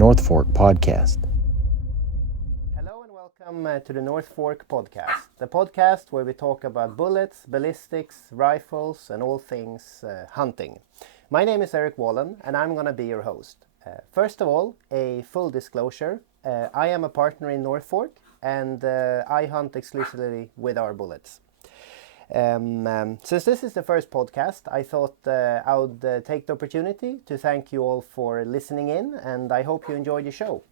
North Fork podcast. Hello and welcome to the North Fork podcast, the podcast where we talk about bullets, ballistics, rifles and all things hunting. My name is Eric Wallen and I'm going to be your host. First of all, a full disclosure, I am a partner in North Fork and I hunt exclusively with our bullets. Since this is the first podcast, I thought I would take the opportunity to thank you all for listening in, and I hope you enjoyed the show.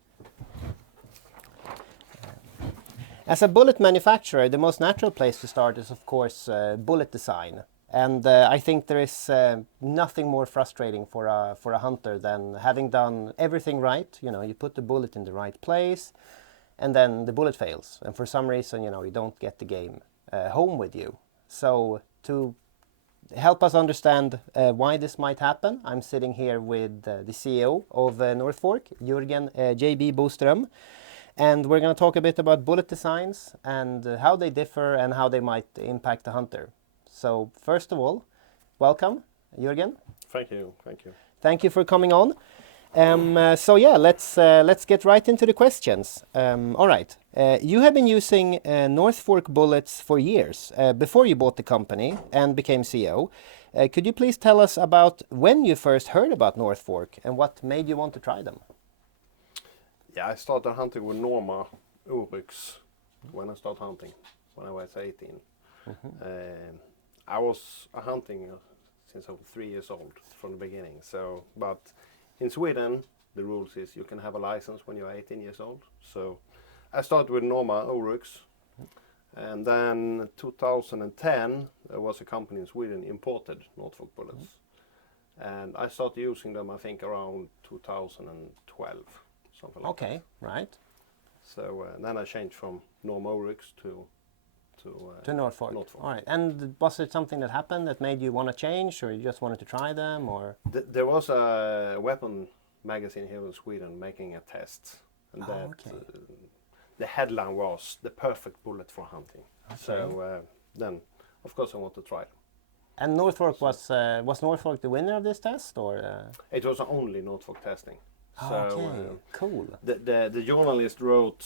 As a bullet manufacturer, the most natural place to start is of course bullet design. And I think there is nothing more frustrating for a hunter than having done everything right. You know, you put the bullet in the right place and then the bullet fails. And for some reason, you know, you don't get the game home with you. So to help us understand why this might happen, I'm sitting here with the CEO of North Fork, Jürgen JB Boström. And we're going to talk a bit about bullet designs and how they differ and how they might impact the hunter. So first of all, welcome, Jürgen. Thank you. Thank you for coming on. Let's get right into the questions. All right. You have been using North Fork bullets for years before you bought the company and became CEO. Could you please tell us about when you first heard about North Fork and what made you want to try them? Yeah, I started hunting with Norma Oryx when I started hunting when I was 18. I was hunting since I was 3 years old from the beginning. But in Sweden, the rules is you can have a license when you're 18 years old. So I started with Norma Oryx. And then 2010, there was a company in Sweden imported North Fork bullets. And I started using them, I think, around 2012, something like that. Okay, right. So then I changed from Norma Oryx to North Fork. All right. And was it something that happened that made you want to change, or you just wanted to try them, or? There was a weapon magazine here in Sweden making a test, and the headline was "The perfect bullet for hunting." Okay. So then, of course, I want to try it. And North Fork was North Fork the winner of this test, or? It was only North Fork testing. Cool. The journalist wrote,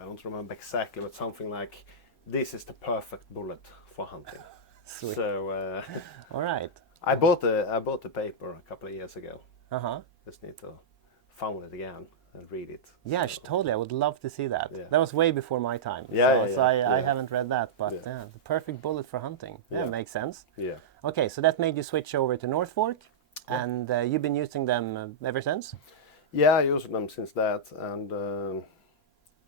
I don't remember exactly, but something like, "This is the perfect bullet for hunting." Sweet. So, all right. I bought the paper a couple of years ago. Just need to find it again and read it. Yeah, totally. I would love to see that. Yeah. That was way before my time. I haven't read that, but the perfect bullet for hunting. Yeah, makes sense. Yeah. Okay, so that made you switch over to North Fork, and you've been using them ever since? Yeah, I used them since that, and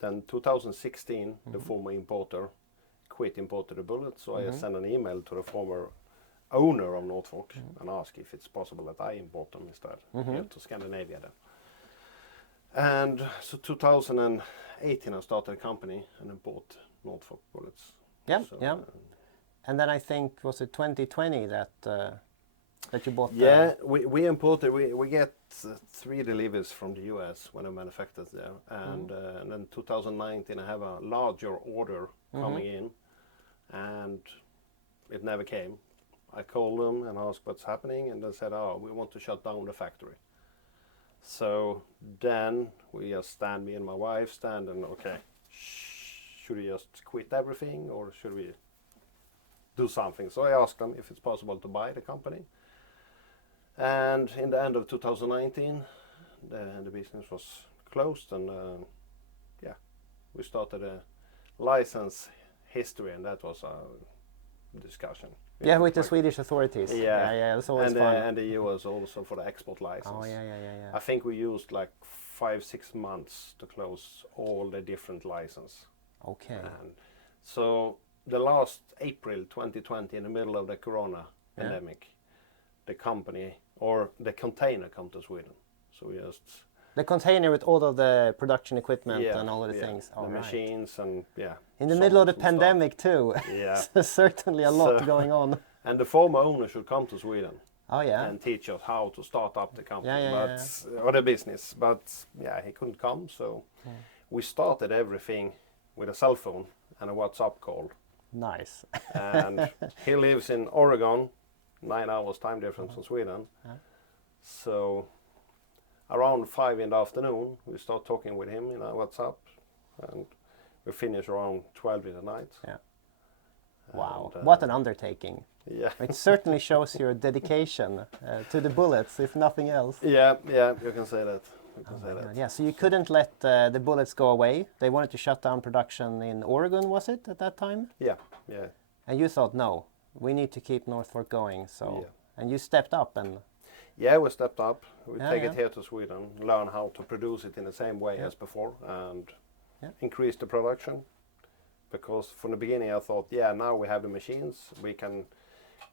then 2016, the former importer quit importing the bullets, so I sent an email to the former owner of North Fork and asked if it's possible that I import them instead here to Scandinavia then. And so 2018 I started a company and I bought North Fork bullets. Yeah. And then I think, was it 2020 that you bought? Yeah, we imported. We get 3 deliveries from the US when I manufactured there, and then 2019 I have a larger order coming in, and it never came. I called them and asked what's happening, and they said, "Oh, we want to shut down the factory." So then me and my wife stand and okay, should we just quit everything or should we do something? So I asked them if it's possible to buy the company. And in the end of 2019, the business was closed, and we started a license history, and that was a discussion. With the Swedish authorities. Yeah, that's always fun. And the US also for the export license. Oh, yeah. I think we used like 5-6 months to close all the different licenses. Okay. And so the last April 2020, in the middle of the Corona pandemic, the company or the container come to Sweden. So we just... The container with all of the production equipment and all of the things. The machines and in the middle of the pandemic too. Yeah. Certainly a lot going on. And the former owner should come to Sweden. Oh yeah. And teach us how to start up the company, Yeah. or the business. But he couldn't come, so we started everything with a cell phone and a WhatsApp call. Nice. And he lives in Oregon, 9 hours time difference from Sweden. So around 5 in the afternoon, we start talking with him in our WhatsApp, and we finish around 12 in the night. Yeah. Wow, And, what an undertaking. Yeah. It certainly shows your dedication to the bullets, if nothing else. Yeah, you can say that. You can say that. Yeah, so you couldn't let the bullets go away. They wanted to shut down production in Oregon, was it, at that time? Yeah. And you thought, no, we need to keep Northfork going. So, Yeah. and you stepped up and... Yeah, we stepped up. We Yeah, take yeah. it here to Sweden, learn how to produce it in the same way Yeah. as before, and Yeah. increase the production. Because from the beginning I thought, yeah, now we have the machines, we can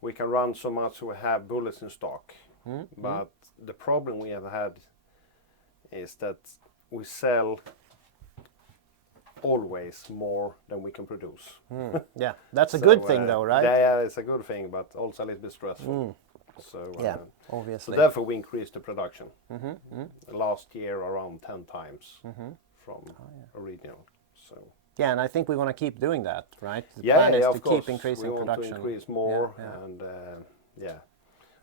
run so much, we have bullets in stock. But the problem we have had is that we sell always more than we can produce. Yeah, that's a So, good thing though, right? Yeah, it's a good thing, but also a little bit stressful. So, Yeah, so obviously. therefore we increased the production. Last year around 10 times from original. So Yeah, and I think we want to keep doing that, right? The yeah, plan is of to course. keep increasing we want production. to increase more Yeah.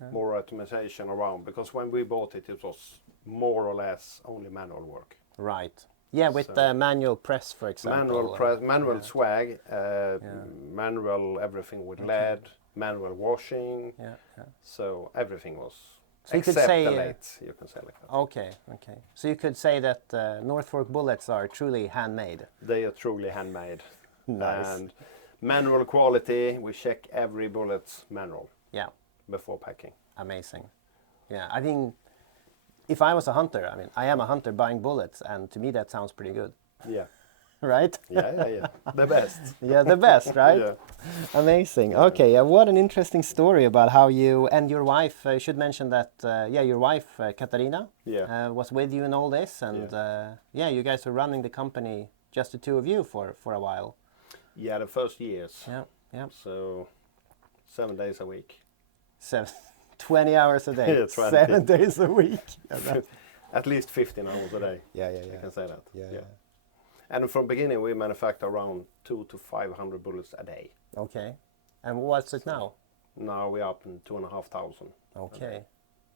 and more automation around, because when we bought it, it was more or less only manual work. Right. Yeah, with So- the manual press, for example. Manual press, manual swag, manual everything with lead, manual washing. Yeah. So everything was So you could except say, the lathe, you can say like that. Okay. So you could say that Northfork bullets are truly handmade. They are truly handmade. Nice. And manual quality, we check every bullet manual Yeah, before packing. amazing. Yeah, I think if I was a hunter, I mean, I am a hunter buying bullets, and to me that sounds pretty good, Yeah, right? yeah. The best. Yeah, the best, right? Yeah. Amazing. Okay, what an interesting story about how you and your wife. I should mention that. Your wife Katarina was with you in all this, and you guys were running the company, just the two of you, for a while. Yeah, the first years. Yeah. So 7 days a week. 20 hours a day. Yeah, 20. 7 days a week. At least 15 hours a day. Yeah. I can say that. Yeah. And from beginning, we manufacture around 200 to 500 bullets a day. Okay. And what's it now? Now we're up in 2,500. Okay.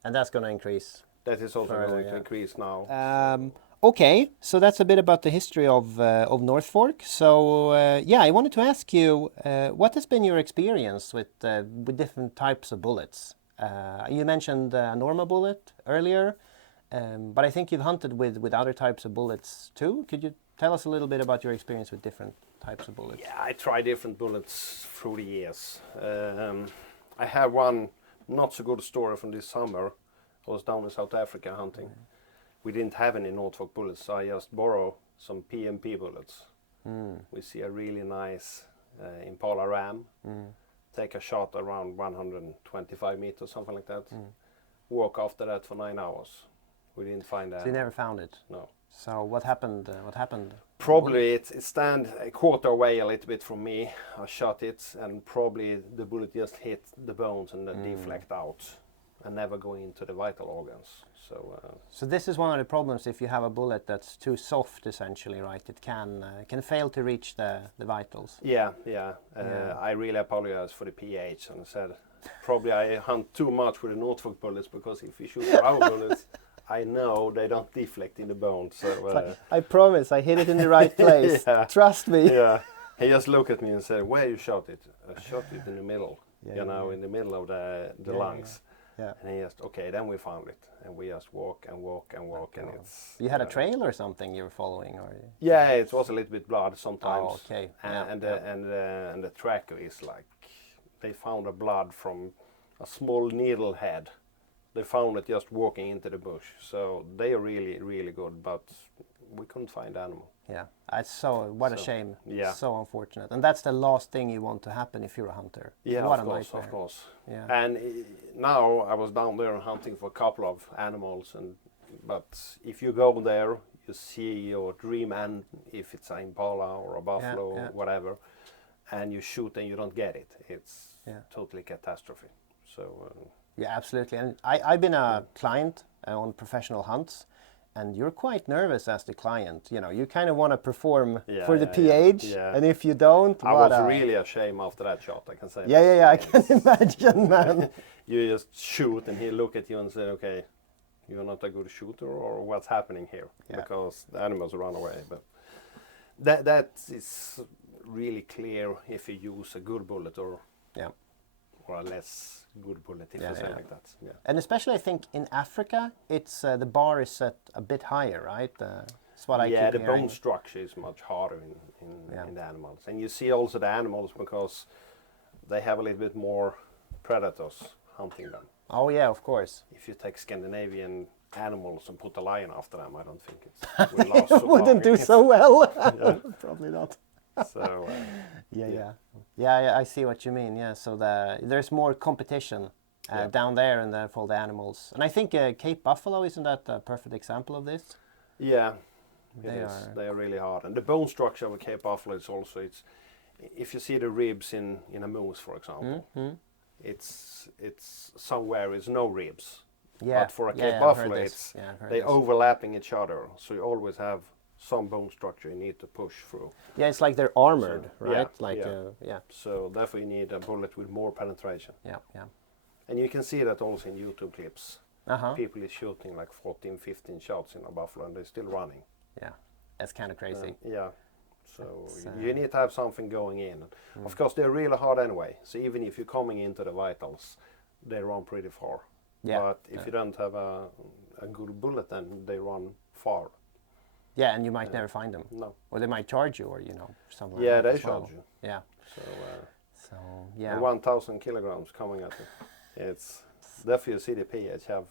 And that's going to increase. That is also Further, going to yeah. increase now. Okay, so that's a bit about the history of Northfork. So I wanted to ask you, what has been your experience with different types of bullets? You mentioned a normal bullet earlier, but I think you've hunted with other types of bullets too. Could you tell us a little bit about your experience with different types of bullets? Yeah, I tried different bullets through the years. I have one not so good story from this summer. I was down in South Africa hunting. We didn't have any Northfork bullets, so I just borrowed some PMP bullets. We see a really nice Impala Ram. Take a shot around 125 meters, something like that. Walk after that for 9 hours. We didn't find that. So you never found it? No. So what happened? Probably it stand a quarter away a little bit from me. I shot it, and probably the bullet just hit the bones and then deflect out and never go into the vital organs. So this is one of the problems if you have a bullet that's too soft, essentially, right? It can fail to reach the vitals. Yeah. I really apologize for the pH, and I said probably I hunt too much with the Northfork bullets, because if you shoot for our bullets, I know they don't deflect in the bone. So I promise, I hit it in the right place. Yeah. Trust me. Yeah. He just looked at me and said, "Where you shot it?" I shot it in the middle, in the middle of the lungs. Yeah. And he just, okay, then we found it, and we just walk, and it's. You had a trail or something you were following, or? Yeah, it was a little bit blood sometimes. Oh, okay. And the tracker is like, they found a blood from a small needle head. They found it just walking into the bush. So they are really, really good, but we couldn't find the animal. Yeah, what a shame. Yeah. So unfortunate. And that's the last thing you want to happen if you're a hunter. Yeah, what of course. Yeah. And now I was down there hunting for a couple of animals, but if you go there, you see your dream, and if it's an impala or a buffalo or whatever, and you shoot and you don't get it, it's totally catastrophe. So. Yeah, absolutely. And I've been a client on professional hunts. And you're quite nervous as the client. You know, you kind of want to perform for the pH, and if you don't, I was really ashamed after that shot, I can say. Yeah, I can imagine, man. You just shoot, and he look at you and say, "Okay, you're not a good shooter or what's happening here, Yeah. because the animals run away. But that is really clear if you use a good bullet or Yeah. or a less good bullet, if Yeah, you say yeah. like that. Yeah. And especially I think in Africa, it's the bar is set a bit higher, right? That's what I Yeah, keep the hearing. bone structure is much harder Yeah. in the animals. And you see also the animals, because they have a little bit more predators hunting them. Oh yeah, of course. If you take Scandinavian animals and put a lion after them, I don't think it will last so long. Wouldn't do so well. Yeah. Probably not. So, Yeah, I see what you mean. Yeah, so there's more competition Yeah. down there, and for the animals. And I think Cape Buffalo, isn't that a perfect example of this? yeah, They it is. are- They are really hard. And the bone structure of a Cape Buffalo is also, if you see the ribs in a moose, for example, Mm-hmm. it's somewhere is no ribs. Yeah, But for a yeah, Cape I've heard Buffalo, this. Yeah, I've heard they this. overlapping each other, so you always have some bone structure you need to push through. Yeah, it's like they're armored, So, right? yeah, Like, yeah. yeah, So therefore you need a bullet with more penetration. yeah, yeah. And you can see that also in YouTube clips. Uh-huh. People is shooting like 14, 15 shots in a buffalo and they're still running. Yeah, that's kind of crazy. Yeah. So It's, you need to have something going in. Of course, they're really hard anyway. So even if you're coming into the vitals, they run pretty far. Yeah. But if you don't have a good bullet, then they run far. Yeah, and you might never find them, No. or they might charge you, or something. Yeah, like that they as well. charge you. Yeah. So So yeah. 1,000 kilograms coming at it. It's therefore you see the PH have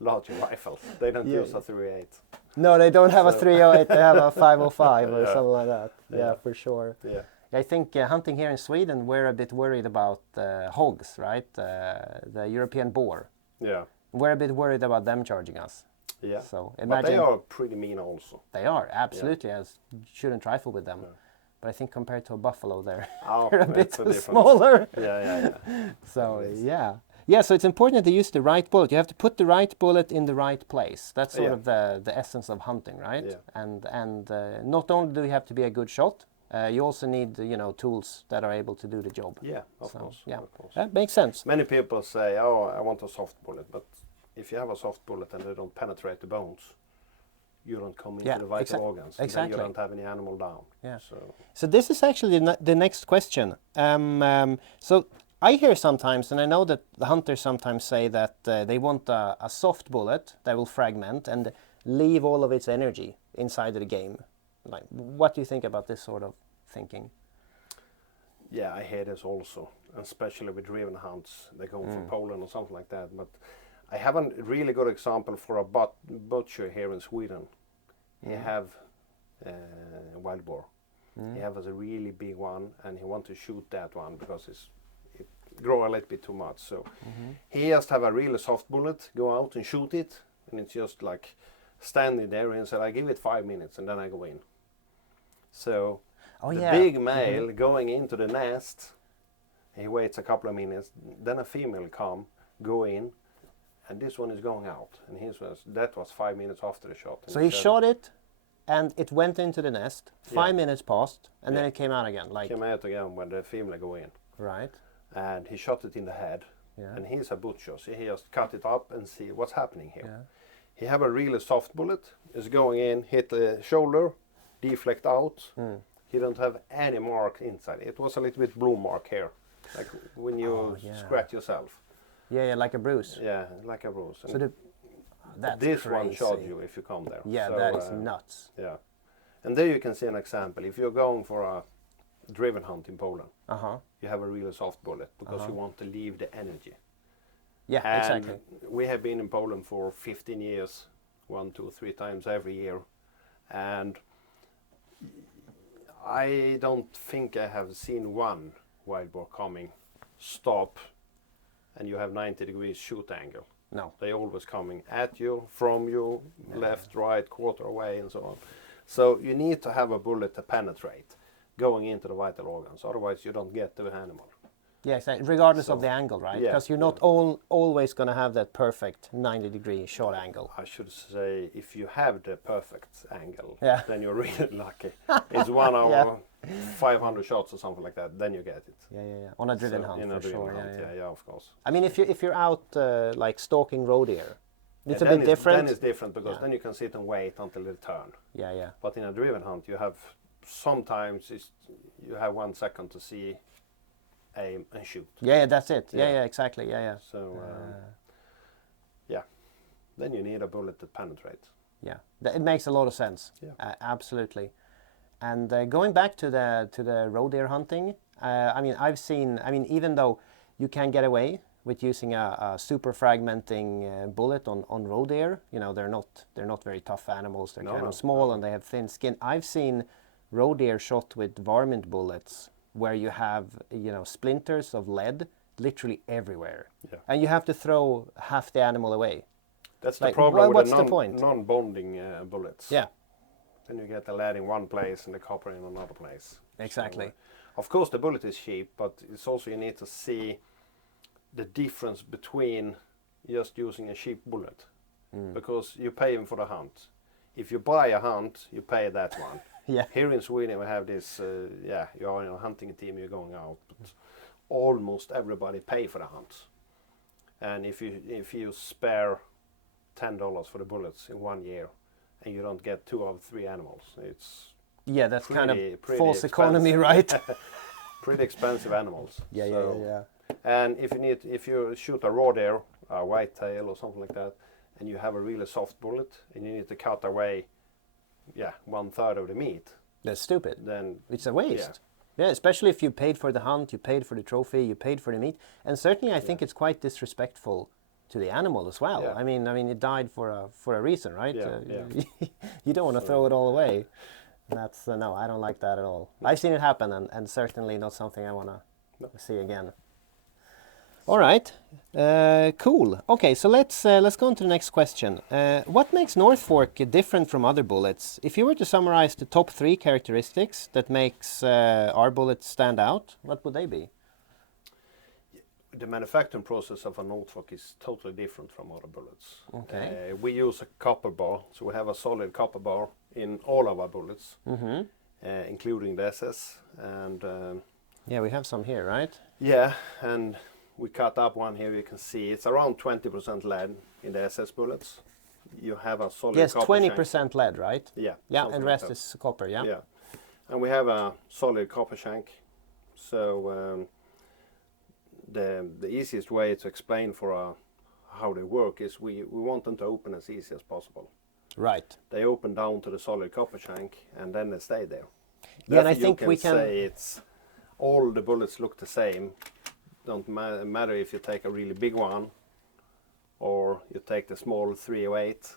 larger rifles. They don't Yeah. use a 308. No, they don't have a So- 308. They have a 505 or Yeah. something like that. Yeah, Yeah. for sure. Yeah. I think hunting here in Sweden, we're a bit worried about hogs, right? The European boar. Yeah. We're a bit worried about them charging us. Yeah. So But imagine they are pretty mean also. They are, absolutely. As shouldn't trifle with them. Yeah. But I think compared to a buffalo, they're Oh, they're a it's bit difference. smaller. Yeah. So It is. yeah. So it's important to use the right bullet. You have to put the right bullet in the right place. That's sort Yeah. of the essence of hunting, right? Yeah. And not only do you have to be a good shot, you also need tools that are able to do the job. Yeah, of So, course. yeah. Of course. That makes sense. Many people say, "Oh, I want a soft bullet," but if you have a soft bullet and they don't penetrate the bones, you don't come into Yeah, the vital organs. Then exactly. you don't have any animal down. Yeah. So this is actually the next question. So I hear sometimes, and I know that the hunters sometimes say that they want a soft bullet that will fragment and leave all of its energy inside of the game. Like, what do you think about this sort of thinking? yeah, I hear this also, especially with driven hunts. They go from Poland or something like that. But I have a really good example for a butcher here in Sweden. He have wild boar. He has a really big one, and he want to shoot that one because it grow a little bit too much. So he just have a really soft bullet, go out and shoot it, and it's just like standing there and said, "I give it 5 minutes and then I go in." So the big male going into the nest, he waits a couple of minutes, then a female come, go in, and this one is going out. And that was 5 minutes after the shot. And So he said- shot it, and it went into the nest. 5 Yeah. minutes passed, and then Yeah. it came out again. Like Came out again when the female go in. right. And he shot it in the head. Yeah. And he's a butcher, so he just cut it up and see what's happening here. Yeah. He have a really soft bullet, is going in, hit the shoulder, deflect out. He don't have any mark inside. It was a little bit blue mark here, like when you scratch yourself. Yeah, like a bruise. Yeah, like a bruise. So that's this crazy. one shot you if you come there. Yeah, So, that is nuts. Yeah, and there you can see an example. If you're going for a driven hunt in Poland, you have a really soft bullet because you want to leave the energy. Yeah, And exactly. we have been in Poland for 15 years, 1, 2, 3 times every year, and I don't think I have seen one wild boar coming, stop, and you have 90 degrees shoot angle. No. They always coming at you, from you, left, right, quarter away, and so on. So you need to have a bullet to penetrate, going into the vital organs. Otherwise, you don't get the animal. Yeah, exactly. Regardless of So, the angle, right? yeah, Because you're not always going to have that perfect 90-degree shot angle. I should say, if you have the perfect angle, Yeah. then you're really lucky. It's 1 hour, 500 shots or something like that. Then you get it. Yeah. On a driven So, hunt, in for a driven sure. hunt, yeah, of course. I mean, if you're out like stalking roe deer, It's a bit different. Then it's different because then you can sit and wait until they turn. Yeah, yeah. But in a driven hunt, you have sometimes you have 1 second to see, aim and shoot. Yeah, that's it. Yeah, Yeah. yeah, exactly. Yeah, yeah. So then you need a bullet that penetrates. Yeah, it makes a lot of sense. Yeah. Absolutely. And going back to the roe deer hunting, I mean, I've seen. I mean, even though you can get away with using a super fragmenting bullet on roe deer, you know, they're not very tough animals. They're kind of small and they have thin skin. I've seen roe deer shot with varmint bullets where you have, you know, splinters of lead literally everywhere, and you have to throw half the animal away. That's the problem with the point? non-bonding bullets. Yeah. Then you get the lead in one place and the copper in another place. Exactly. So, of course, the bullet is cheap, but it's also you need to see the difference between just using a cheap bullet, because you pay them for the hunt. If you buy a hunt, you pay that one. Yeah. Here in Sweden, we have this. You are in a hunting team, you're going out, but almost everybody pay for the hunt. And if you spare $10 for the bullets in 1 year, and you don't get 2 of 3 animals, it's that's kind of pretty false expensive. economy, right? Pretty expensive animals. Yeah. And if you shoot a raw deer, a whitetail or something like that, and you have a really soft bullet, and you need to cut away, 1/3 of the meat, That's stupid. then It's a waste. Yeah, especially if you paid for the hunt, you paid for the trophy, you paid for the meat, and certainly I think it's quite disrespectful to the animal as well. Yeah. I mean, it died for a reason, right? Yeah, You don't want to throw it all away. That's no, I don't like that at all. I've seen it happen, and certainly not something I want to see again. All right, cool. Okay, so let's go on to the next question. What makes North Fork different from other bullets? If you were to summarize the top 3 characteristics that makes our bullets stand out, what would they be? the manufacturing process of a North Fork is totally different from other bullets. Okay. We use a copper bar, so we have a solid copper bar in all of our bullets, including the SS. And yeah, we have some here, right? yeah, and we cut up one here. You can see it's around 20% lead in the SS bullets. You have a solid Yes, copper 20% shank. lead, right? Yeah. Yeah, something and like rest that. is copper, yeah? Yeah, and we have a solid copper shank. So the easiest way to explain for how they work is we want them to open as easy as possible. Right. They open down to the solid copper shank and then they stay there. Yeah, and I Therefore, think we can say it's all the bullets look the same. Don't matter if you take a really big one or you take the small 308,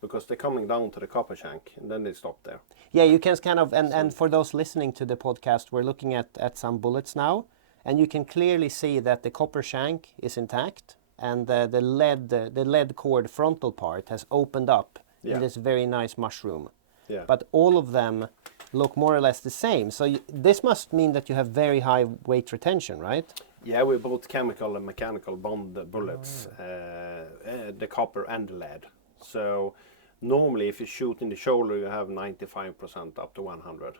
because they're coming down to the copper shank and then they stop there. Yeah, you can kind of, and for those listening to the podcast, we're looking at some bullets now, and you can clearly see that the copper shank is intact, and the lead cord frontal part has opened up in this very nice mushroom. Yeah. But all of them look more or less the same. So this must mean that you have very high weight retention, right? Yeah, we both chemical and mechanical bond the bullets, the copper and the lead. So normally if you shoot in the shoulder, you have 95% up to 100.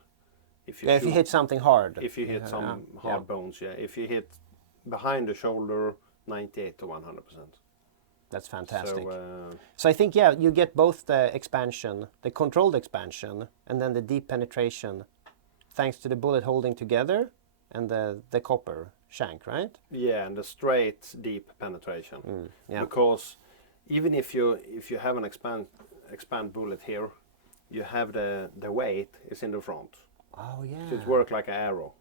If you If you hit something hard. If you hit some hard bones, yeah. If you hit behind the shoulder, 98 to 100%. That's fantastic. So, So I think, yeah, you get both the expansion, the controlled expansion, and then the deep penetration, thanks to the bullet holding together and the copper shank, right? yeah, and the straight deep penetration. Yeah. Because even if you have an expand bullet here, you have the weight is in the front. Oh, yeah. So it works like an arrow.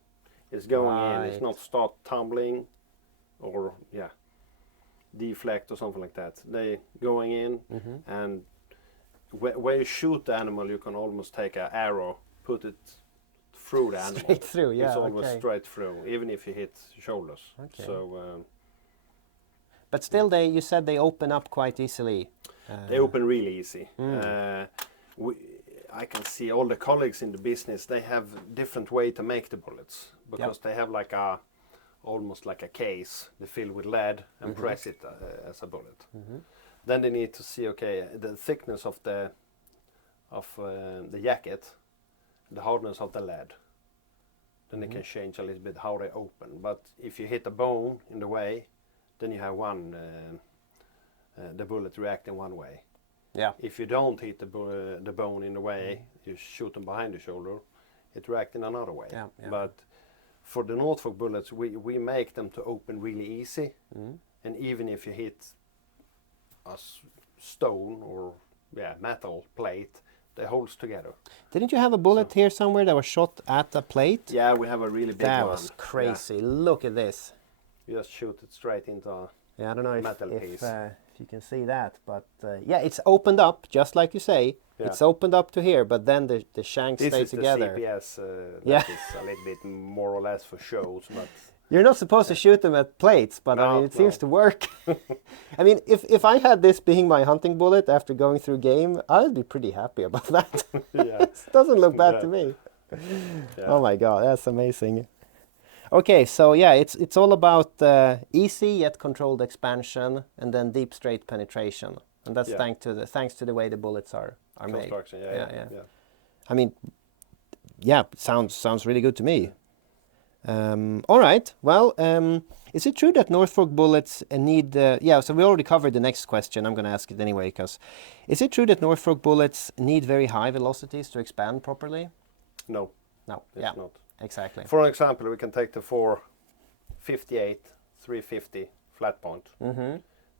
It's going in. It's Right. not start tumbling, or deflect or something like that. They going in, and where you shoot the animal, you can almost take an arrow, put it through the animal. Straight through, yeah. It's almost okay. straight through, even if you hit shoulders. Okay. So But still, you said they open up quite easily. they open really easy. I can see all the colleagues in the business. They have different way to make the bullets, because they have like almost like a case they fill with lead and press it as a bullet. Then they need to see, okay, the thickness of the jacket, the hardness of the lead. Then they can change a little bit how they open. But if you hit a bone in the way, then you have the bullet react in one way. Yeah. If you don't hit the bone in the way, you shoot them behind the shoulder, it reacts in another way. Yeah, yeah. But for the Norfolk bullets, we make them to open really easy. And even if you hit a stone or metal plate, they holds together. Didn't you have a bullet here somewhere that was shot at a plate? Yeah, we have a really big one. That was crazy. Look at this. You just shoot it straight into a I don't know metal piece. if you can see that, but it's opened up, just like you say. Yeah. It's opened up to here, but then the shanks stay together. This is the CPS. Yeah. That is a little bit more or less for shows, but You're not supposed to shoot them at plates, but I No, mean, it seems no. to work. I mean, if I had this being my hunting bullet after going through game, I'd be pretty happy about that. yeah. It doesn't look bad Yeah. to me. Yeah. Oh my god, that's amazing. Okay, so yeah, it's all about easy yet controlled expansion, and then deep straight penetration, and that's Yeah. thanks to the way the bullets are made. Construction, yeah. I mean, yeah, sounds really good to me. All right. Well, is it true that Norfolk bullets need? So we already covered the next question. I'm going to ask it anyway. Because is it true that Norfolk bullets need very high velocities to expand properly? No, No. it's not. Exactly. For example, we can take the 458 350 flat point.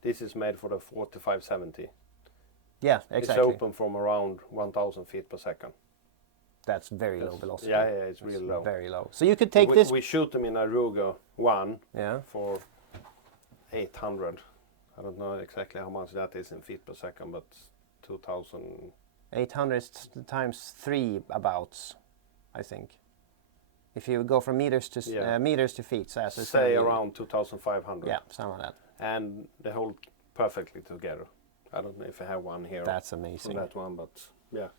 This is made for the 4570. Yeah, exactly. It's open from around 1,000 feet per second. That's very low velocity. Yeah, it's really low. Very low. So you could take this. We shoot them in a Ruger 1 Yeah. for 800. I don't know exactly how much that is in feet per second, but 2,000. 800 times 3 abouts, I think. If you go from meters to meters to feet, so that's Say around 2,500. Yeah, something like that. And they hold perfectly together. I don't know if I have one here. That's amazing. From that one, but yeah.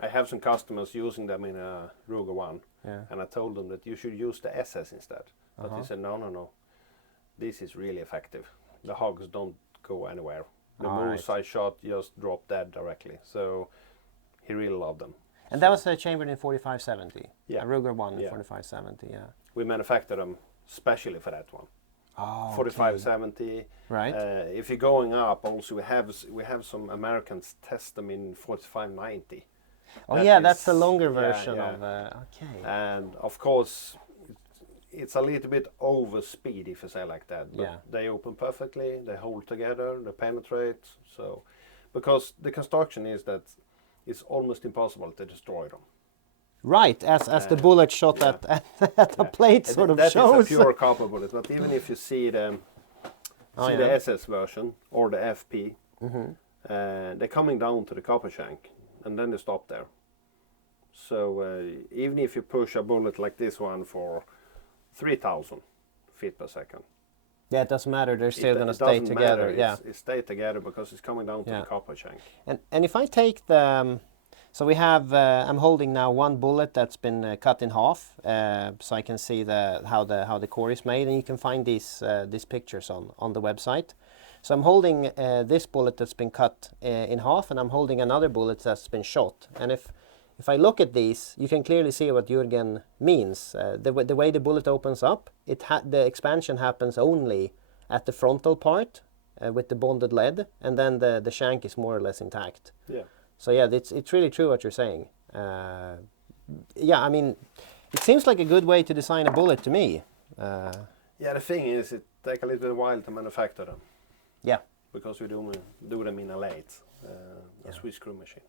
I have some customers using them in a Ruger 1, and I told them that you should use the SS instead. But he said, no. This is really effective. The hogs don't go anywhere. The moose I shot just dropped dead directly. So he really loved them. And that was chambered in 4570. Yeah. A Ruger 1 in Yeah. 4570, yeah. We manufacture them specially for that one. Oh, 4570. Right. If you're going up, also we have some Americans test them in 4590. That's the longer version of. Okay. And of course, it's a little bit over speed if you say like that. But they open perfectly. They hold together. They penetrate. So, because the construction is that it's almost impossible to destroy them. Right, as the bullet shot at a plate sort of that shows. That is a pure copper bullet. But even if you see the SS version or the FP, they're coming down to the copper shank, and then they stop there. So even if you push a bullet like this one for 3,000 feet per second, yeah, it doesn't matter. They're still going to stay together. It stays together because it's coming down to the copper shank. And if I take the, so we have, I'm holding now one bullet that's been cut in half, so I can see how the core is made, and you can find these pictures on the website. So I'm holding this bullet that's been cut in half, and I'm holding another bullet that's been shot. And if I look at these, you can clearly see what Jürgen means. The way the bullet opens up, the expansion happens only at the frontal part with the bonded lead, and then the shank is more or less intact. Yeah. So yeah, it's really true what you're saying. I mean, it seems like a good way to design a bullet to me. The thing is, it takes a little bit while to manufacture them. Yeah. Because we do them in a lathe, a Swiss screw machine.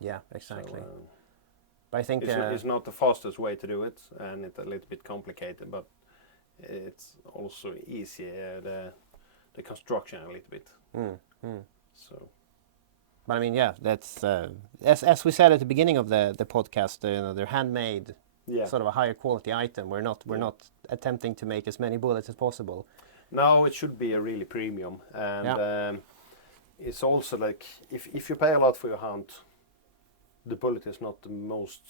Yeah, exactly. So, but I think it's not the fastest way to do it, and it's a little bit complicated, but it's also easier the construction a little bit. So. But I mean, that's as we said at the beginning of the podcast. They're handmade, sort of a higher quality item. We're not attempting to make as many bullets as possible. No, it should be a really premium, and it's also like if you pay a lot for your hunt, the bullet is not the most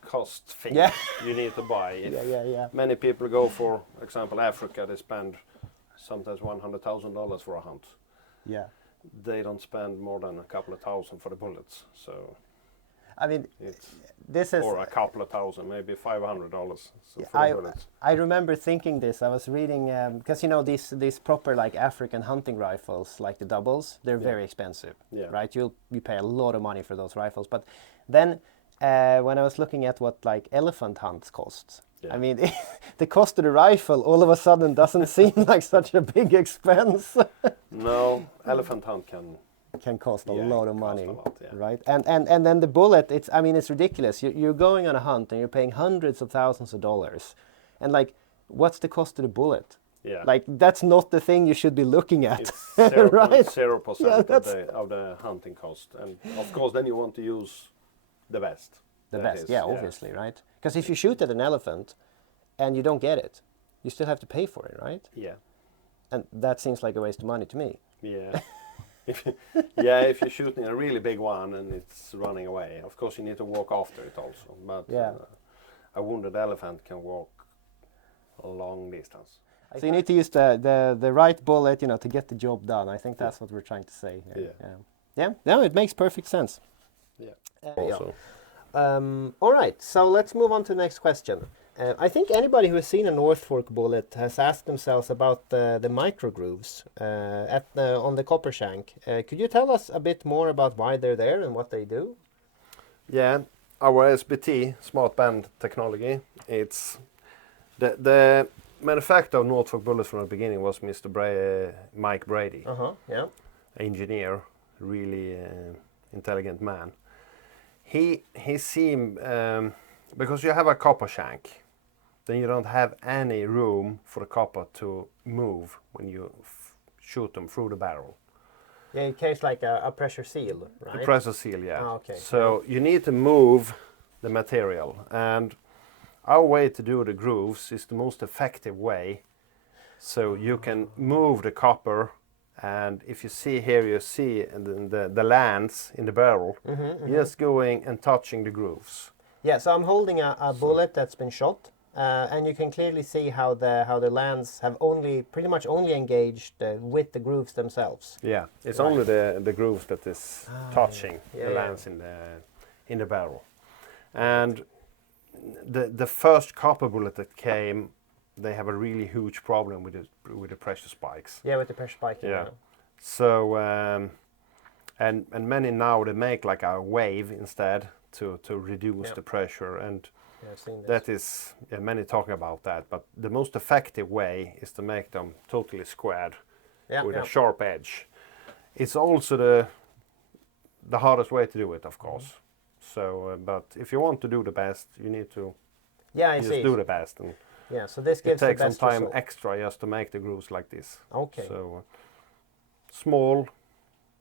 cost thing you need to buy. Many people go, for example, Africa. They spend sometimes $100,000 for a hunt. Yeah. They don't spend more than a couple of thousand for the bullets. So. I mean, It's this is. or a couple of thousand, maybe $500. So for I the bullets. I remember thinking this. I was reading because you know these proper like African hunting rifles, like the doubles, they're very expensive, Yeah. right? You pay a lot of money for those rifles. But then when I was looking at what like elephant hunts cost, I mean, the cost of the rifle all of a sudden doesn't seem like such a big expense. No, elephant hunt Can cost a Yeah, lot it of costs money, a lot, yeah. right? And then the bullet, it's I mean it's ridiculous. You're going on a hunt and you're paying hundreds of thousands of dollars, and like, what's the cost of the bullet? Yeah. Like that's not the thing you should be looking at, It's right? 0.0% Yeah, of the hunting cost, and of course then you want to use the best. The That best, is, yeah, obviously, right? Because if you shoot at an elephant and you don't get it, you still have to pay for it, right? Yeah, And that seems like a waste of money to me. yeah. If you're shooting a really big one and it's running away, of course you need to walk after it also. But Yeah. a wounded elephant can walk a long distance. So you need to use the right bullet, you know, to get the job done. I think that's what we're trying to say here. Yeah. No, it makes perfect sense. Yeah. Also. All right, so let's move on to the next question. I think anybody who has seen a North Fork bullet has asked themselves about the micro grooves on the copper shank. Could you tell us a bit more about why they're there and what they do? Yeah, our SBT, smart band technology, it's the manufacturer of North Fork bullets from the beginning was Mr. Mike Brady, Yeah. engineer, really intelligent man. He seemed, because you have a copper shank, then you don't have any room for the copper to move when you shoot them through the barrel. Yeah, it carries like a pressure seal, right? The pressure seal, yeah. Ah, okay. So you need to move the material, and our way to do the grooves is the most effective way. So you can move the copper, and if you see here, you see the lands in the barrel, just going and touching the grooves. Yeah, so I'm holding a bullet that's been shot, and you can clearly see how the lands have pretty much only engaged with the grooves themselves. Yeah, it's only the grooves that is touching the lands in the barrel. And the first copper bullet that came, they have a really huge problem with the pressure spikes. Yeah, with the pressure spiking. Yeah. So and many now they make like a wave instead to reduce the pressure, and I've seen this. that is many talking about that. But the most effective way is to make them totally squared with a sharp edge. It's also the hardest way to do it, of course. So, but if you want to do the best, you need to just do the best, and so this gives it takes the best some time result. extra just to make the grooves like this. Okay. So small,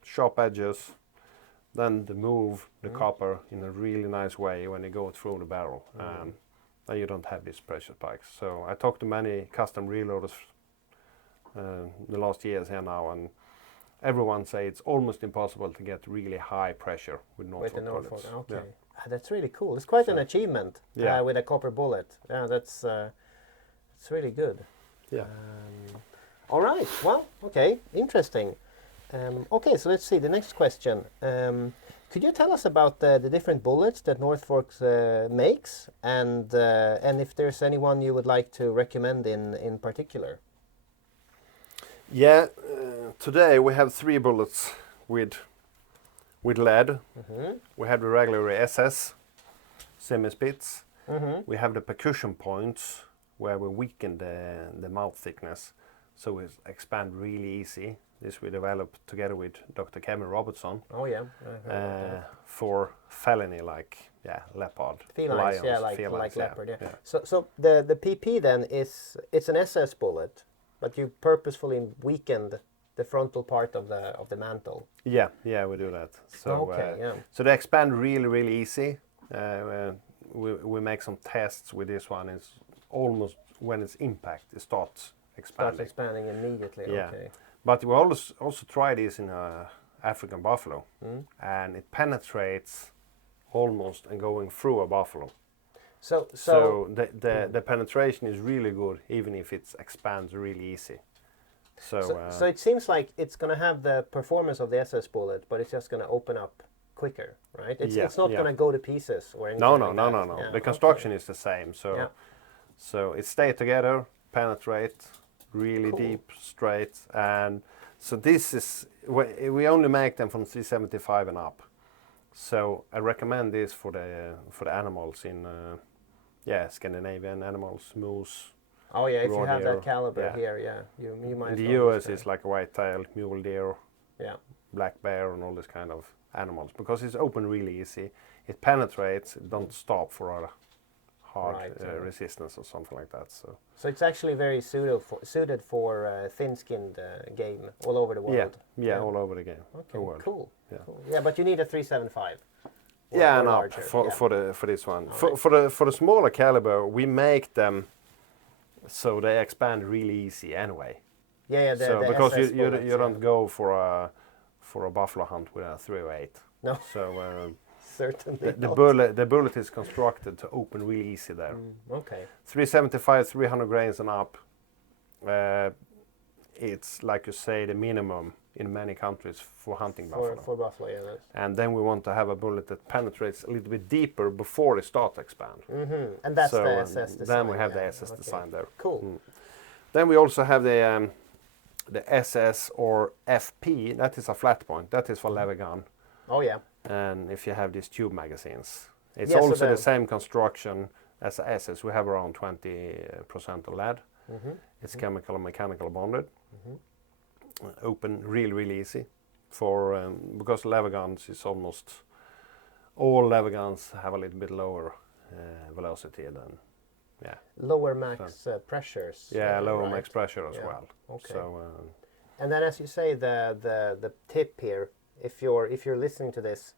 sharp edges, then to move the copper in a really nice way when you go through the barrel, and then you don't have these pressure spikes. So I talked to many custom reloaders the last years here now, and everyone say it's almost impossible to get really high pressure with North Fork bullets. Okay. Yeah. That's really cool. It's quite an achievement with a copper bullet. Yeah, that's it's really good. Yeah. All right. Well, okay. Interesting. Okay, so let's see. The next question. Could you tell us about the different bullets that North Fork makes, and if there's anyone you would like to recommend in particular? Yeah. Today we have 3 bullets with lead. We have the regular SS semi-spits. We have the percussion points where we weaken the mouth thickness, so it expand really easy. This we developed together with Dr. Kevin Robertson. Oh yeah. For felony like leopard, Felines, lions, like felines, leopard. Yeah. So the PP then it's an SS bullet, but you purposefully weakened the frontal part of the mantle. Yeah, we do that. So so they expand really easy. We make some tests with this one. It's almost when it's impact, it starts expanding. Starts expanding immediately. Yeah. Okay. But we also try this in African buffalo, and it penetrates almost and going through a buffalo. So the penetration is really good, even if it expands really easy. So it seems like it's going to have the performance of the SS bullet, but it's just going to open up quicker, right? It's Yeah, it's not yeah. going to go to pieces or anything No, like no, that. no, no. Yeah, The okay. construction is the same. So Yeah. so it stay together, penetrate, really Cool. deep, straight, and so this is we only make them from 375 and up. So I recommend this for the animals in Scandinavian animals, moose. Oh yeah, if you raw have deer, that caliber yeah. here, yeah, you might. In as the well US, use it's like a white-tailed mule deer, yeah. black bear, and all this kind of animals because it's open really easy. It penetrates, it don't stop for a hard Right, yeah. resistance or something like that. So it's actually very suited for thin-skinned game all over the world. Yeah, all over the game. Okay, The world. cool. Yeah. Cool. Yeah, but you need a 375. Yeah, or and up larger. for this one. All For the smaller caliber, we make them so they expand really easy anyway. Yeah, so the because SS you bullets, don't go for a buffalo hunt with a 308. No. So certainly the bullet is constructed to open really easy there. Okay. 375, 300 grains and up. It's like you say the minimum in many countries for hunting buffalo. For buffalo, yeah. And then we want to have a bullet that penetrates a little bit deeper before it starts to expand. And that's So the SS design. then we have the yeah. SS Okay. design there. Cool. Then we also have the SS or FP. That is a flat point. That is for lever gun. Oh yeah. And if you have these tube magazines, it's Yeah, so also the the- same construction as the SS. We have around 20% of lead. It's chemical and mechanical bonded. Open really easy for because lever guns is almost all lever guns have a little bit lower velocity than Lower max pressures. lower right. max pressure as Yeah. well. Okay. So And then, as you say, the tip here, if you're listening to this,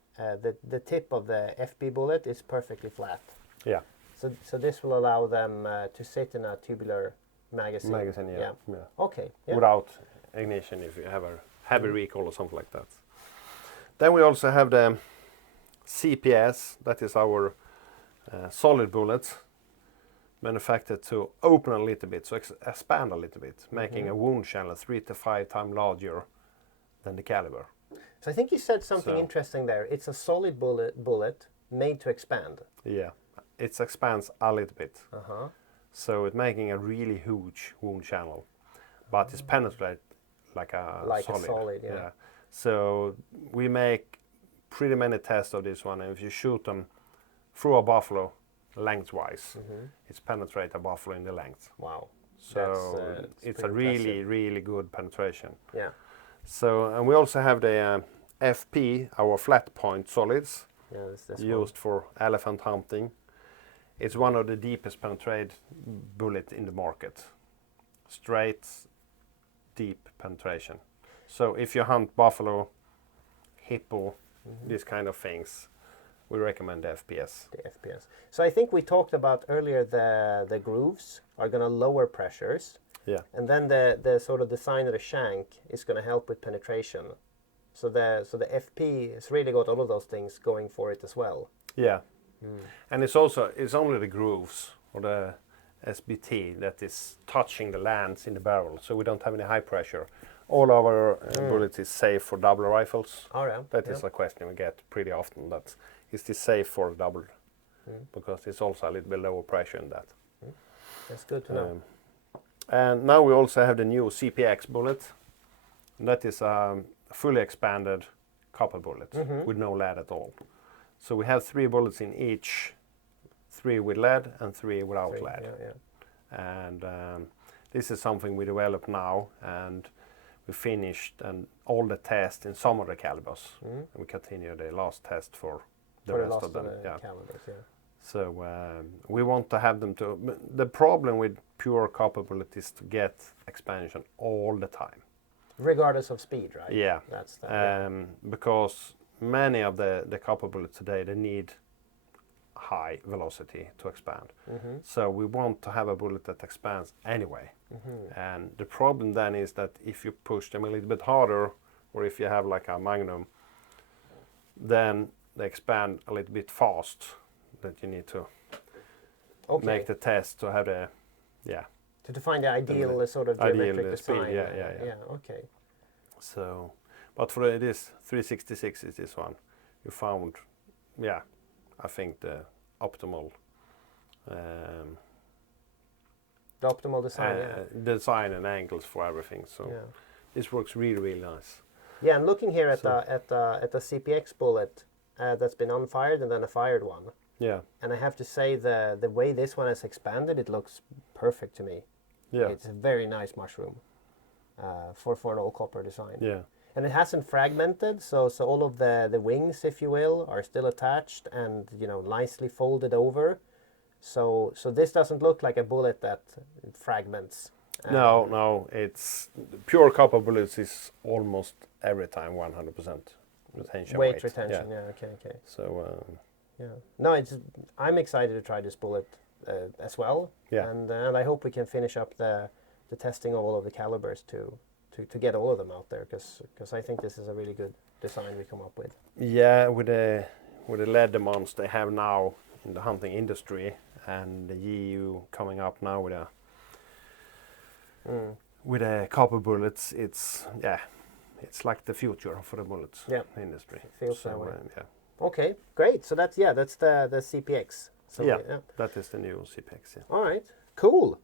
the tip of the FB bullet is perfectly flat. yeah, So this will allow them to sit in a tubular magazine. yeah. Okay. Yeah. Without ignition if you have a heavy recoil or something like that. Then we also have the CPS, that is our solid bullets manufactured to open a little bit, so expand a little bit, making a wound channel 3 to 5 times larger than the caliber. So I think you said something So- interesting there. It's a solid bullet made to expand. Yeah, it expands a little bit. Uh-huh. So it's making a really huge wound channel, but it's penetrate like a Like a solid. solid, yeah. So we make pretty many tests of this one, and if you shoot them through a buffalo lengthwise, it's penetrate a buffalo in the length. Wow. So it's a pretty impressive. really good penetration. Yeah. So and we also have the FP, our flat point solids, Yeah, this used for elephant hunting. It's one of the deepest penetrate bullet in the market. Straight, deep penetration. So if you hunt buffalo, hippo, these kind of things, we recommend the FPS. The FPS. So I think we talked about earlier the grooves are going to lower pressures, Yeah. and then the sort of design of the shank is going to help with penetration. So the FP has really got all of those things going for it as well. Yeah. And it's only the grooves or the SBT that is touching the lands in the barrel, so we don't have any high pressure. All our bullets is safe for double rifles. All right. That is a question we get pretty often. That is this safe for double? Because it's also a little bit lower pressure in that. That's good to know. And now we also have the new CPX bullet. And that is a fully expanded copper bullet with no lead at all. So we have 3 bullets in each, 3 with lead and 3 without lead. Yeah. And this is something we develop now, and we finished and all the tests in some of the calibers. And we continue the last test for the For rest last of them. the calibers, yeah. So we want to have them to. The problem with pure copper bullet is to get expansion all the time. Regardless of speed, right? Yeah. That's that. Because many of the copper bullets today, they need high velocity to expand. So we want to have a bullet that expands anyway. And the problem then is that if you push them a little bit harder, or if you have like a Magnum, then they expand a little bit fast. That you need to make the test to have the, to find the ideal sort of ideal geometric speed, design. yeah. Okay. So, but for this 366 is this one. you found, I think the optimal design. design and angles for everything. So this works really, really nice. Yeah, I'm looking here at the CPX bullet that's been unfired and then a fired one. Yeah. And I have to say the way this one has expanded, it looks perfect to me. Yeah. It's a very nice mushroom for an all copper design. Yeah. And it hasn't fragmented, so all of the wings, if you will, are still attached and nicely folded over. So this doesn't look like a bullet that fragments. No, it's pure copper bullets is almost every time 100% retention weight retention. Yeah. Okay. So no, I'm excited to try this bullet as well. Yeah. And I hope we can finish up the testing of all of the calibers to get all of them out there, because I think this is a really good design we come up with. Yeah, with the lead demands they have now in the hunting industry, and the EU coming up now with the copper bullets, it's like the future for the bullets industry. It feels that way. Yeah. Okay, great. So that's the CPX. So that is the new CPX. Yeah. All right, cool.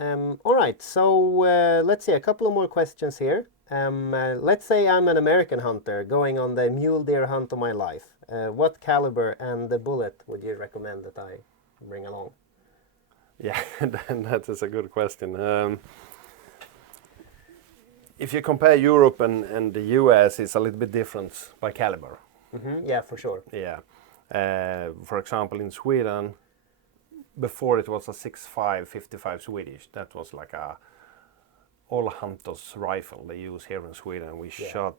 All right, so let's see, a couple of more questions here. Let's say I'm an American hunter going on the mule deer hunt of my life. What caliber and the bullet would you recommend that I bring along? Yeah, that is a good question. If you compare Europe and the US, it's a little bit different by caliber. Mm-hmm. Yeah, for sure. Yeah. For example, in Sweden, before it was a 6.5 55 Swedish. That was like all hunters' rifle they use here in Sweden. We shot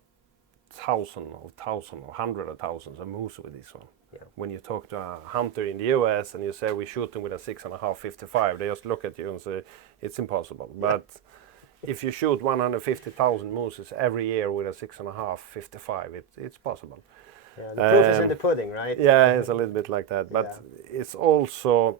thousands or hundreds of thousands of moose with this one. Yeah. When you talk to a hunter in the US and you say we shoot them with a 6.5 55, they just look at you and say it's impossible. But if you shoot 150,000 mooses every year with a 6.5 55, it's possible. Yeah, the proof is in the pudding, right? Yeah, it's a little bit like that. But it's also,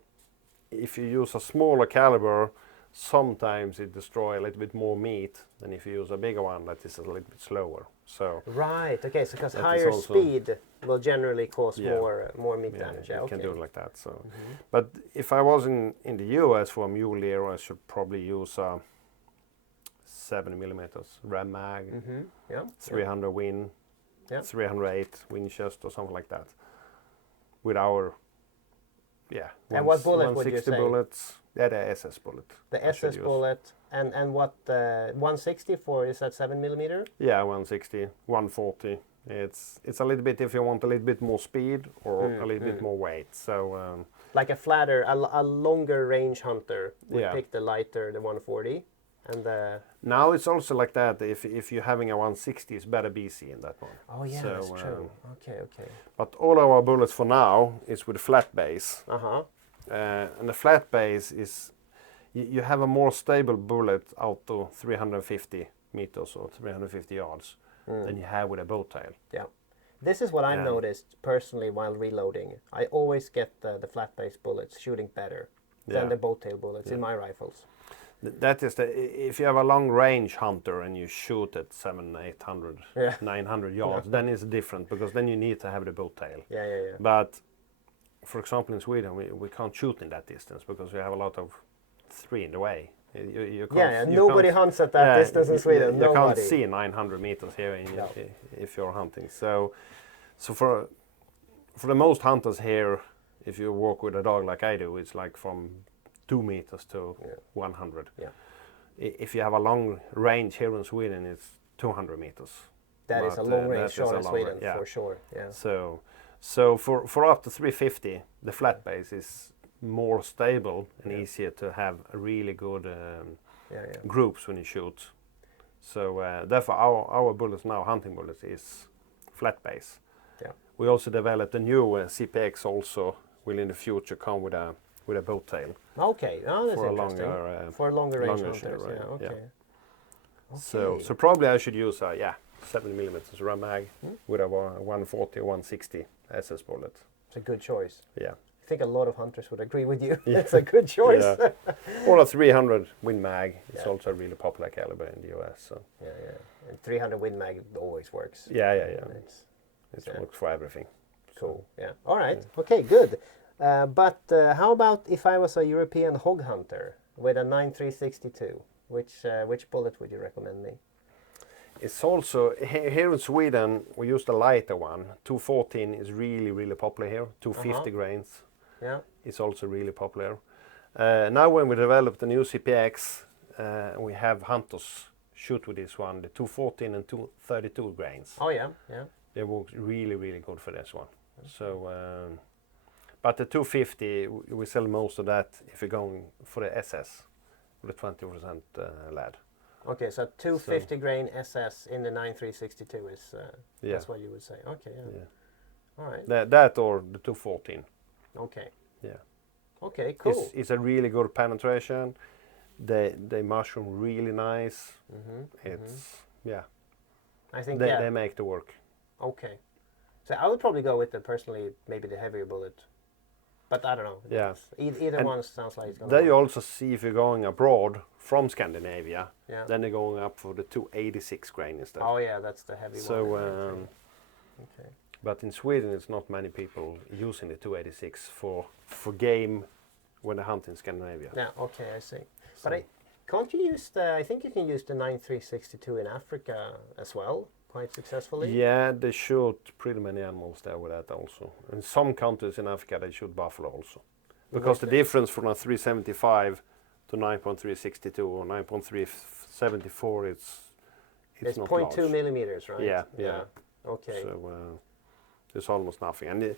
if you use a smaller caliber, sometimes it destroys a little bit more meat than if you use a bigger one that is a little bit slower. So right. Okay. So because higher speed will generally cause more meat damage. Yeah. You Okay. can do it like that. So, but if I was in the US for a mule deer, I should probably use a 7mm Ram mag, 300 Win, 308 Winchester or something like that. With our and what bullet would you say? 160 bullets. Yeah, the SS bullet. The SS bullet, and what 160 for, is that 7mm? Yeah, 160, 140. It's a little bit if you want a little bit more speed or a little bit more weight. So like a flatter, a longer range hunter would pick the lighter, the 140, and the. Now it's also like that. If you're having a 160, it's better BC in that one. Oh yeah, that's true. Okay. But all our bullets for now is with flat base. And the flat base is, you have a more stable bullet out to 350 meters or 350 yards than you have with a bow tail. Yeah. This is what I've noticed personally while reloading. I always get the flat base bullets shooting better than the bow tail bullets in my rifles. That is if you have a long range hunter and you shoot at 700, 800, 900 yards, then it's different because then you need to have the bow tail. Yeah. But for example, in Sweden, we can't shoot in that distance because we have a lot of 3 in the way. You can't, nobody hunts at that distance in Sweden. You can't see 900 meters here if you're hunting. So for the most hunters here, if you walk with a dog like I do, it's like from 2 meters to 100. Yeah. If you have a long range here in Sweden, it's 200 meters. That is a long range shot in Sweden, for sure. Yeah. So for up to 350, the flat base is more stable and easier to have a really good groups when you shoot. So therefore our bullets now, hunting bullets, is flat base. Yeah. We also developed a new CPX also will in the future come with a bow tail. Okay, that's interesting. For a longer range hunters, okay. So probably I should use a 7mm Ram mag with a 140 or 160 SS bullet. It's a good choice. Yeah. I think a lot of hunters would agree with you. It's a good choice. Yeah. Or a 300 Win mag. It's also a really popular caliber in the US. So. Yeah. And 300 Win mag always works. Yeah. It works for everything. Cool. Yeah. All right. Okay. Good. But how about if I was a European hog hunter with a 9362? Which bullet would you recommend me? It's also here in Sweden we use the lighter one. 214 is really popular here. 250 grains. Yeah. It's also really popular. Now when we develop the new CPX, we have hunters shoot with this one, the 214 and 232 grains. Oh yeah. Yeah. They work really good for this one. So, but the 250 we sell most of that if you're going for the SS with the 20% lead. Okay, so 250 grain SS in the 9362 is that's what you would say. Okay, yeah. All right. That or the 214. Okay. Yeah. Okay, cool. It's a really good penetration. They mushroom really nice. It's I think they make the work. Okay. So I would probably go with personally maybe the heavier bullet. But I don't know. Yeah. Either one sounds like it's going There you also see if you're going abroad from Scandinavia, yeah. then they're going up for the 286 grain instead. Oh yeah, that's the heavy so, one. Okay. But in Sweden, it's not many people using the 286 for game when they hunt in Scandinavia. Yeah. Okay, I see. So But can't you use I think you can use the 9362 in Africa as well, quite successfully. yeah, they shoot pretty many animals there with that also. In some countries in Africa, they shoot buffalo also. Because the difference from a 375 to 9.362 or 9.374, it's not 0.2 large. millimeters, right? Yeah. Okay. So there's almost nothing. And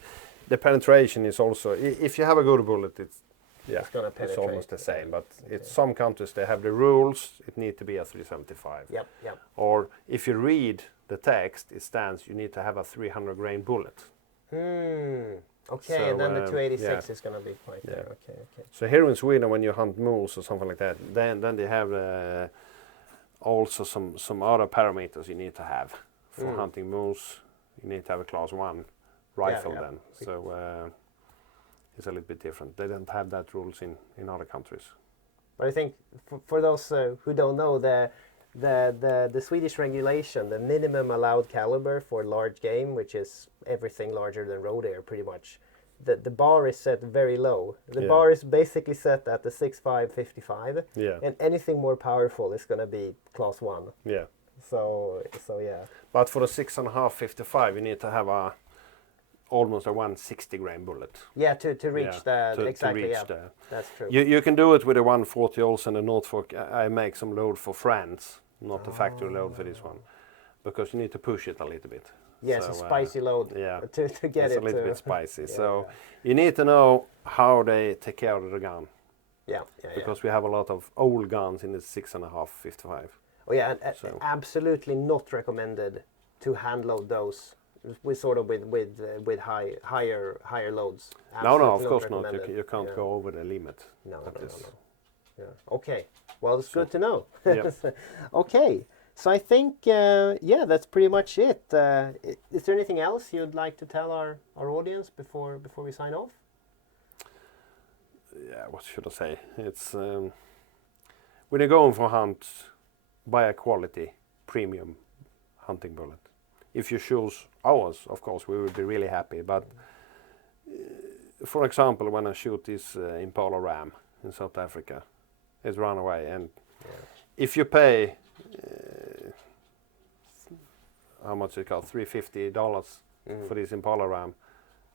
the penetration is also, if you have a good bullet, it's gonna penetrate. It's almost the same. But it's some countries, they have the rules, it needs to be a 375. Yep. Or if you read the text, it stands, you need to have a 300 grain bullet. Okay, So, and then the 286 yeah. is going to be quite there. Okay. So here in Sweden, when you hunt moose or something like that, then they have also some other parameters you need to have for hunting moose. You need to have a class 1 rifle then. So it's a little bit different. They don't have that rules in other countries. But I think for those who don't know, the Swedish regulation, the minimum allowed caliber for large game, which is everything larger than roe deer pretty much, the bar is set very low. The bar is basically set at the 6.5 55, and anything more powerful is going to be class 1. Yeah. So yeah. But for the 6.5 55, you need to have almost a 160 grain bullet. Yeah, to reach exactly. To reach yeah, that's true. You can do it with a 140 also in the North Fork. I make some load for France, not a factory load for this one, because you need to push it a little bit. Yeah, it's a spicy load to get it's it. a little bit spicy. So you need to know how they take care of the gun. Yeah. Because we have a lot of old guns in the 6.5 55. Oh yeah, and absolutely not recommended to hand load those with higher loads. No, of course not. You can't go over the limit. No. Yeah. Okay. Well, it's good to know. Yeah. Okay. So I think that's pretty much it. Is there anything else you'd like to tell our audience before we sign off? Yeah. What should I say? It's when you're going for hunt, buy a quality premium hunting bullet. If you choose ours, of course, we would be really happy. But for example, when I shoot this Impala ram in South Africa, it's run away. And if you pay, how much it cost? $350 for this Impala ram,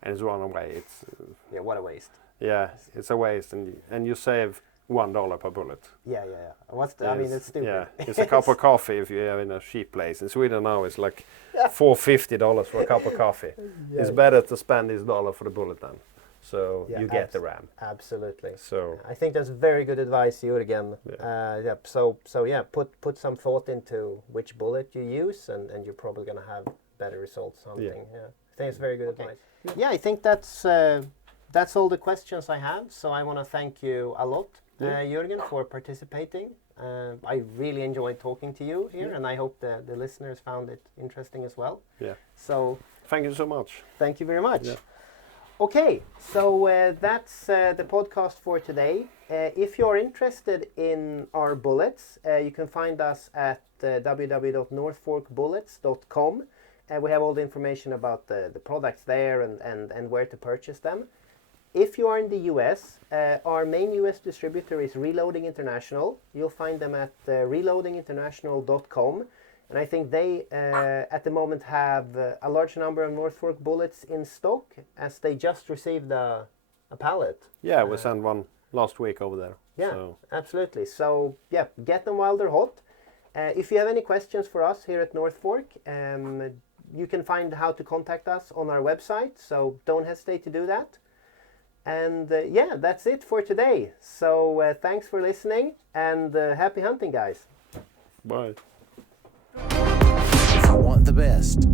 and it's run away. It's what a waste. Yeah, it's a waste, and you save $1 per bullet. Yeah. I mean, it's stupid. Yeah, it's a cup of coffee if you're in a cheap place. In Sweden now, it's like $4.50 for a cup of coffee. It's better to spend this dollar for the bullet then. So you get the ram. Absolutely. So I think that's very good advice, Jürgen. Yeah. So put some thought into which bullet you use, and you're probably going to have better results hunting. Yeah. I think it's very good advice. Yeah, I think that's all the questions I have. So I want to thank you a lot, Jürgen, for participating. I really enjoyed talking to you here, and I hope the listeners found it interesting as well. Yeah. So thank you so much. Thank you very much. Yeah. Okay, so that's the podcast for today. If you're interested in our bullets, you can find us at www.northforkbullets.com. We have all the information about the products there and where to purchase them. If you are in the US, our main US distributor is Reloading International. You'll find them at reloadinginternational.com. And I think they, at the moment, have a large number of North Fork bullets in stock, as they just received a pallet. Yeah, we sent one last week over there. Yeah, so. absolutely. So, yeah, get them while they're hot. If you have any questions for us here at North Fork, you can find how to contact us on our website, so don't hesitate to do that. And yeah, that's it for today. So thanks for listening, and happy hunting, guys. Bye. If you want the best,